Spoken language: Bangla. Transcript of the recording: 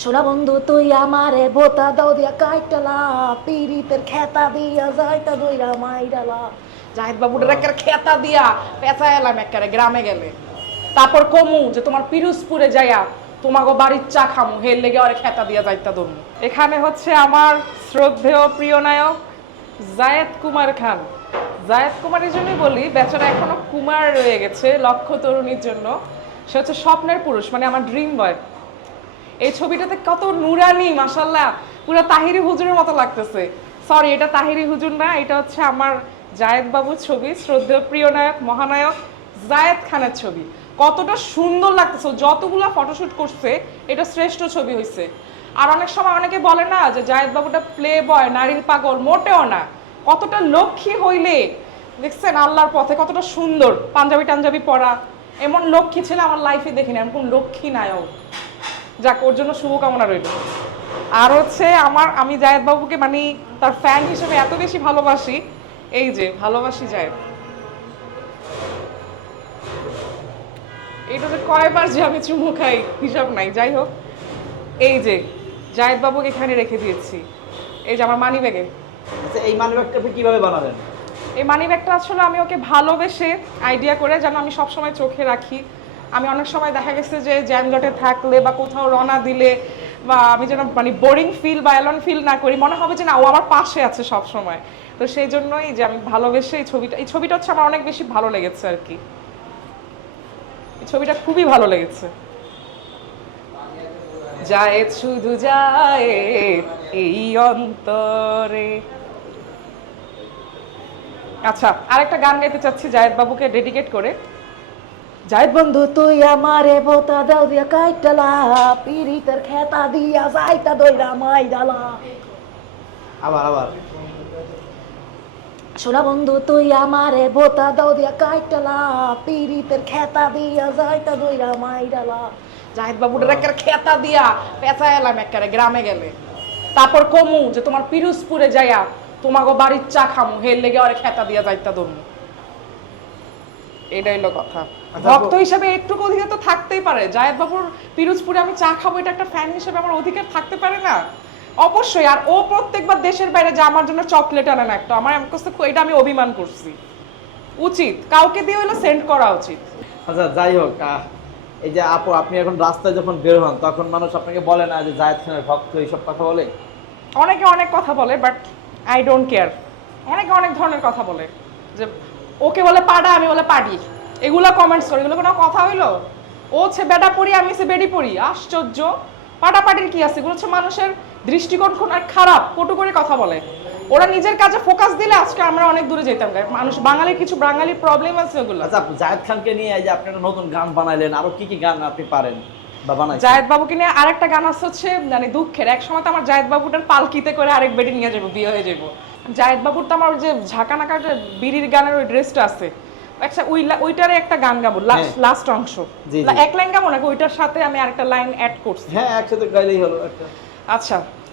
সোনা বন্ধু তুই আমারে বোতা দাও দিয়া কাইটালা পিরিতের খেতা দিয়া যাইতা দইরা মাইরালা। জাহিদ বাবুটার একটা খেতা দিয়া পেঁচা এলাম একেবারে গ্রামে গেলে। তারপর কমু যে তোমার পিরুজপুরে যাইয়া তোমাকে বাড়ির চা খামু হের লেগে ওরে খেতা দিয়া যাইতা দমু। এখানে হচ্ছে আমার শ্রদ্ধেয় প্রিয় নায়ক জায়েদ কুমার খান। জায়েদ কুমারের জন্যই বলি বেচারা এখনও কুমার রয়ে গেছে লক্ষ্য তরুণীর জন্য। সে হচ্ছে স্বপ্নের পুরুষ মানে আমার ড্রিম বয়। এই ছবিটাতে কত নুরানি মাসাল্লাহ পুরো তাহিরি হুজুরের মতো লাগতেছে। সরি এটা তাহিরি হুজুর না, এটা হচ্ছে আমার জায়েদ বাবুর ছবি, শ্রদ্ধেয় প্রিয় নায়ক, মহানায়ক জায়েদ খানের ছবি। কতটা সুন্দর লাগতেছে যতগুলো ফটোশুট করছে, এটা শ্রেষ্ঠ ছবি হয়েছে আর অনেক সময় অনেকে বলে না যে জায়েদ বাবুটা প্লে বয় নারীর পাগল, মোটেও না। কতটা লক্ষ্মী হইলে, দেখছেন আল্লাহর পথে কতটা সুন্দর পাঞ্জাবি টাঞ্জাবি পরা। এমন লক্ষ্মী ছেলে আমার লাইফে দেখিনি এমন লক্ষ্মী নায়ক। যাক ওর জন্য শুভকামনা রইল। আর হচ্ছে আমার আমি জায়েদ বাবুকে মানে তার ফ্যান হিসেবে এত বেশি ভালোবাসি এই যে ভালোবাসি জায়েদ। এটা যে কয়বার যে আমি চুমু খাই হিসাব নাই। যাই হোক এই যে জায়েদ বাবুকে এখানে রেখে দিয়েছি। এই যে আমার মানি ব্যাগে আচ্ছা এই মানি ব্যাগটা আপনি কীভাবে বানালেন? এই মানি ব্যাগটা আসলে আমি ওকে ভালোবেসে আইডিয়া করে যেন আমি সবসময় চোখে রাখি। আমি অনেক সময় দেখা গেছে যে জ্যানজটে থাকলে বা কোথাও রওনা দিলে বা আমি যেন মানে বোরিং ফিল বা অ্যালন ফিল না করি, মনে হবে যে না, ও আমার পাশে আছে সব সময় তো সেই জন্যই যে আমি ভালোবেসে এই ছবিটা এই ছবিটা হচ্ছে আমার অনেক বেশি ভালো লেগেছে আর কি। এই ছবিটা খুবই ভালো লেগেছে। যায় শুধু যায় এই অন্তরে। আচ্ছা আরেকটা গান গাইতে চাচ্ছি জায়েদ বাবুকে ডেডিকেট করে। জায়দ বন্ধু তুই আমারে বোতা দাও দিয়া কাইটালা পিরিতের খেতা দিয়া যাইতা দইরা মাইরালা আবার আবার। সোনা বন্ধু তুই আমারে বোতা দাও দিয়া কাইটালা পিরিতের খেতা দিয়া যাইতা দইরা মাইরালা জাহিদ বাবুটার একটা খেতা দিয়া পেঁচা এলাম একেবারে গ্রামে গেলে। তারপর কমু যে তোমার পিরুজপুরে যাইয়া তোমাকে বাড়ির চা খামু হের লেগে ওরে খেতা দিয়া যাইতা দমু। এটাই হলো কথা। ভক্ত আপু- হিসেবে একটু অধিকার তো থাকতেই পারে। জায়েদ বাবুর পিরুজপুরে আমি চা খাব এটা একটা ফ্যান হিসেবে আমার অধিকার থাকতে পারে না? অবশ্যই আর ও প্রত্যেকবার দেশের বাইরে যা আমার জন্য চকলেট আনে না একটা। আমার কাছে এটা আমি অভিমান করছি। উচিত। কাউকে দিয়ে হলো সেন্ড করা উচিত। আচ্ছা যাই হোক এই যে আপু আপনি এখন রাস্তায় যখন বের হন তখন মানুষ আপনাকে বলে না যে জায়েদ খানের ভক্ত এইসব কথা বলে? অনেকে অনেক কথা বলে বাট আই ডোন্ট কেয়ার অনেকে অনেক ধরনের কথা বলে। যে ওকে বলে পাডা আমি বলে পাডি। এগুলো কমেন্টস করে এগুলো কোনো কথা হইল? ও হচ্ছে বেটা পড়ি আমি হচ্ছে বেডি পড়ি আশ্চর্য। পাটাপাটির কি আছে? এগুলো হচ্ছে মানুষের দৃষ্টিকোণ খুব আর খারাপ কটু করে কথা বলে। ওরা নিজের কাজে ফোকাস দিলে আজকে আমরা অনেক দূরে যেতাম। মানুষ বাঙালির কিছু বাঙালির প্রবলেম আছে ওগুলো। আচ্ছা জায়েদ খানকে নিয়ে এই যে আপনি একটা নতুন গান বানাইলেন আরও কি কি গান আপনি পারেন জায়েদ বাবুকে নিয়ে আরেকটা গান আছে হচ্ছে মানে দুঃখের। এক সময় তো আমার জায়েদ বাবুটার পালকিতে করে আরেক বেডি নিয়ে যাব বিয়ে হয়ে যাব। জায়েদ বাবুর তো আমার যে ঝাঁকা নাকা যে বিড়ির গানের ওই ড্রেসটা আছে। আচ্ছা ওই ওইটারে একটা গান গাবো হ্যাঁ। লাস্ট অংশ। জি, জি। এক লাইন গাবো নাকি? ওইটার সাথে আমি আরেকটা লাইন অ্যাড করছি। হ্যাঁ একসাথে গাইলেই হলো একটা। আচ্ছা।